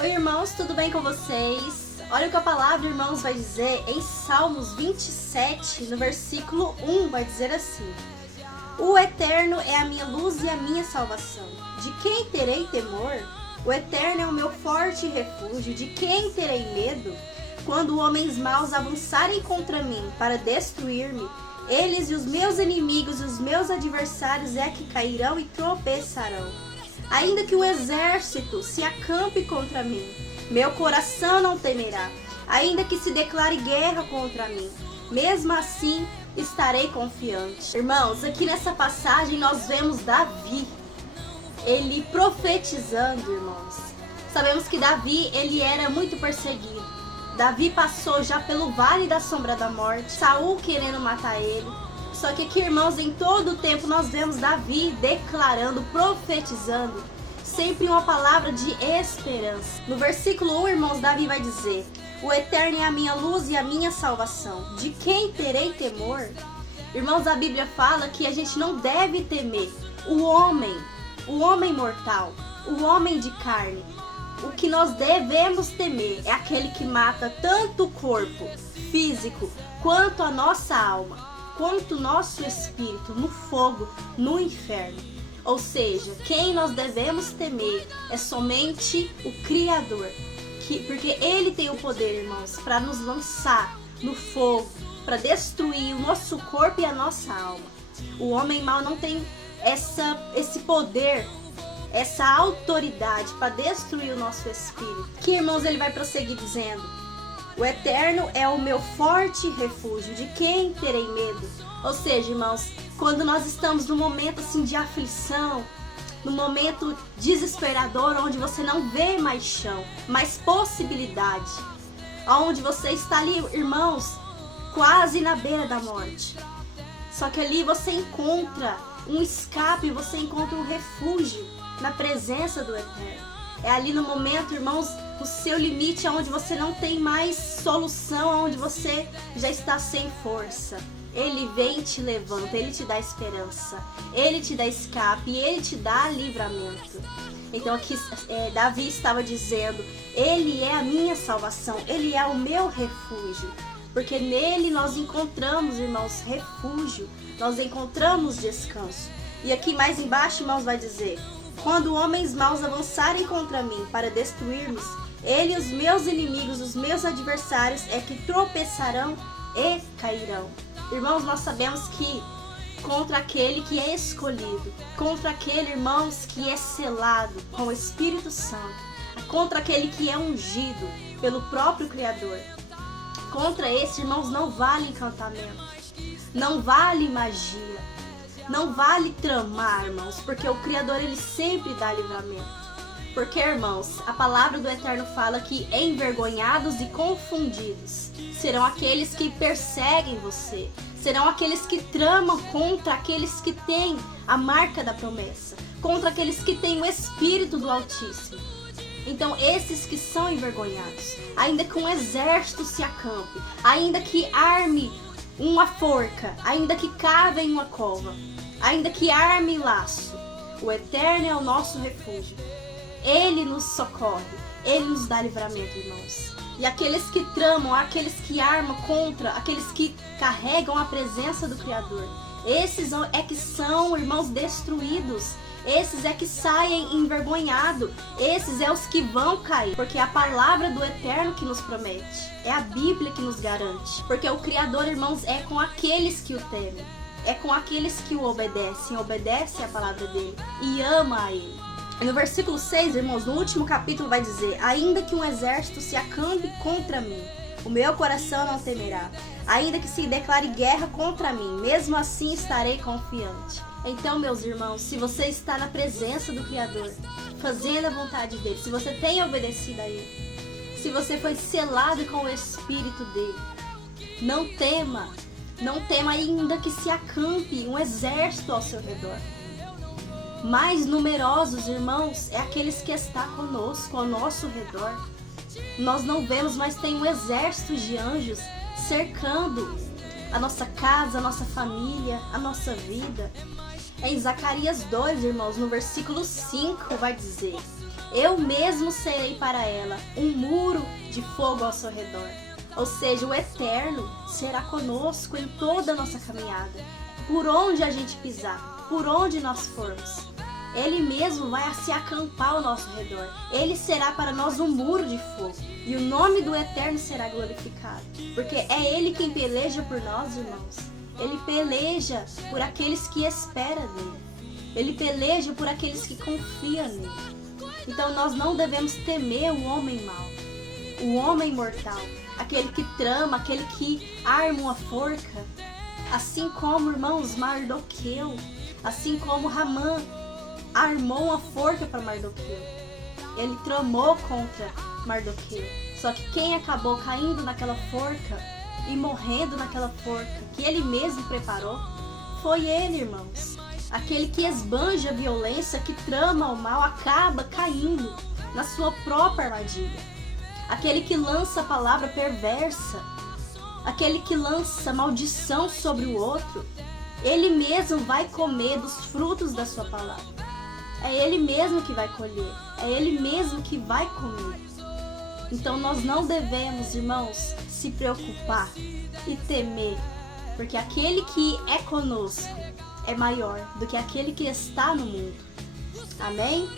Oi irmãos, tudo bem com vocês? Olha o que a palavra, irmãos, vai dizer em Salmos 27, no versículo 1, vai dizer assim: O Eterno é a minha luz e a minha salvação. De quem terei temor? O Eterno é o meu forte refúgio. De quem terei medo? Quando homens maus avançarem contra mim para destruir-me, eles e os meus inimigos e os meus adversários é que cairão e tropeçarão. Ainda que o exército se acampe contra mim, meu coração não temerá. Ainda que se declare guerra contra mim, mesmo assim estarei confiante. Irmãos, aqui nessa passagem nós vemos Davi, ele profetizando, irmãos. Sabemos que Davi, ele era muito perseguido. Davi passou já pelo vale da sombra da morte, Saul querendo matar ele. Só que aqui, irmãos, em todo o tempo nós vemos Davi declarando, profetizando, sempre uma palavra de esperança. No versículo 1, irmãos, Davi vai dizer: O Eterno é a minha luz e a minha salvação. De quem terei temor? Irmãos, a Bíblia fala que a gente não deve temer o homem mortal, o homem de carne. O que nós devemos temer é aquele que mata tanto o corpo físico quanto a nossa alma, quanto o nosso espírito no fogo, no inferno. Ou seja, quem nós devemos temer é somente o Criador, porque Ele tem o poder, irmãos, para nos lançar no fogo, para destruir o nosso corpo e a nossa alma. O homem mau não tem esse poder, essa autoridade para destruir o nosso espírito. Que, irmãos, ele vai prosseguir dizendo: O Eterno é o meu forte refúgio. De quem terei medo? Ou seja, irmãos, quando nós estamos num momento assim de aflição, num momento desesperador, onde você não vê mais chão, mais possibilidade, onde você está ali, irmãos, quase na beira da morte. Só que ali você encontra um escape, você encontra um refúgio na presença do Eterno. É ali no momento, irmãos, o seu limite, onde você não tem mais solução, onde você já está sem força. Ele vem e te levanta, Ele te dá esperança, Ele te dá escape, Ele te dá livramento. Então aqui Davi estava dizendo: Ele é a minha salvação, Ele é o meu refúgio. Porque nele nós encontramos, irmãos, refúgio, nós encontramos descanso. E aqui mais embaixo, irmãos, vai dizer: Quando homens maus avançarem contra mim para destruir-me, ele e os meus inimigos, os meus adversários, é que tropeçarão e cairão. Irmãos, nós sabemos que contra aquele que é escolhido, contra aquele, irmãos, que é selado com o Espírito Santo, contra aquele que é ungido pelo próprio Criador, contra esse, irmãos, não vale encantamento, não vale magia, não vale tramar, irmãos, porque o Criador, ele sempre dá livramento. Porque, irmãos, a palavra do Eterno fala que envergonhados e confundidos serão aqueles que perseguem você, serão aqueles que tramam contra aqueles que têm a marca da promessa, contra aqueles que têm o Espírito do Altíssimo. Então, esses que são envergonhados, ainda que um exército se acampe, ainda que arme uma forca, ainda que cave em uma cova, ainda que arme laço, o Eterno é o nosso refúgio. Ele nos socorre, Ele nos dá livramento, irmãos. E aqueles que tramam, aqueles que armam contra, aqueles que carregam a presença do Criador, esses é que são, irmãos, destruídos. Esses é que saem envergonhados. Esses é os que vão cair. Porque é a palavra do Eterno que nos promete. É a Bíblia que nos garante. Porque o Criador, irmãos, é com aqueles que o temem. É com aqueles que o obedecem. Obedecem a palavra dele e ama a ele. E no versículo 6, irmãos, no último capítulo vai dizer: Ainda que um exército se acampe contra mim, o meu coração não temerá. Ainda que se declare guerra contra mim, mesmo assim estarei confiante. Então, meus irmãos, se você está na presença do Criador, fazendo a vontade dele, se você tem obedecido a ele, se você foi selado com o Espírito dele, não tema ainda que se acampe um exército ao seu redor. Mais numerosos, irmãos, é aqueles que estão conosco, ao nosso redor. Nós não vemos, mas tem um exército de anjos cercando a nossa casa, a nossa família, a nossa vida. Em Zacarias 2, irmãos, no versículo 5, vai dizer: Eu mesmo serei para ela um muro de fogo ao seu redor. Ou seja, o Eterno será conosco em toda a nossa caminhada. Por onde a gente pisar, por onde nós formos. Ele mesmo vai se acampar ao nosso redor. Ele será para nós um muro de fogo. E o nome do Eterno será glorificado. Porque é Ele quem peleja por nós, irmãos. Ele peleja por aqueles que esperam nele. Ele peleja por aqueles que confiam nele. Então nós não devemos temer o homem mau, o homem mortal, aquele que trama, aquele que arma uma forca. Assim como, irmãos, Mardoqueu, assim como Ramã armou uma forca para Mardoqueu. Ele tramou contra Mardoqueu. Só que quem acabou caindo naquela forca e morrendo naquela forca que ele mesmo preparou foi ele, irmãos. Aquele que esbanja a violência, que trama o mal, acaba caindo na sua própria armadilha. Aquele que lança a palavra perversa, aquele que lança maldição sobre o outro, ele mesmo vai comer dos frutos da sua palavra. É ele mesmo que vai colher, é ele mesmo que vai comer. Então nós não devemos, irmãos, se preocupar e temer, porque aquele que é conosco é maior do que aquele que está no mundo. Amém?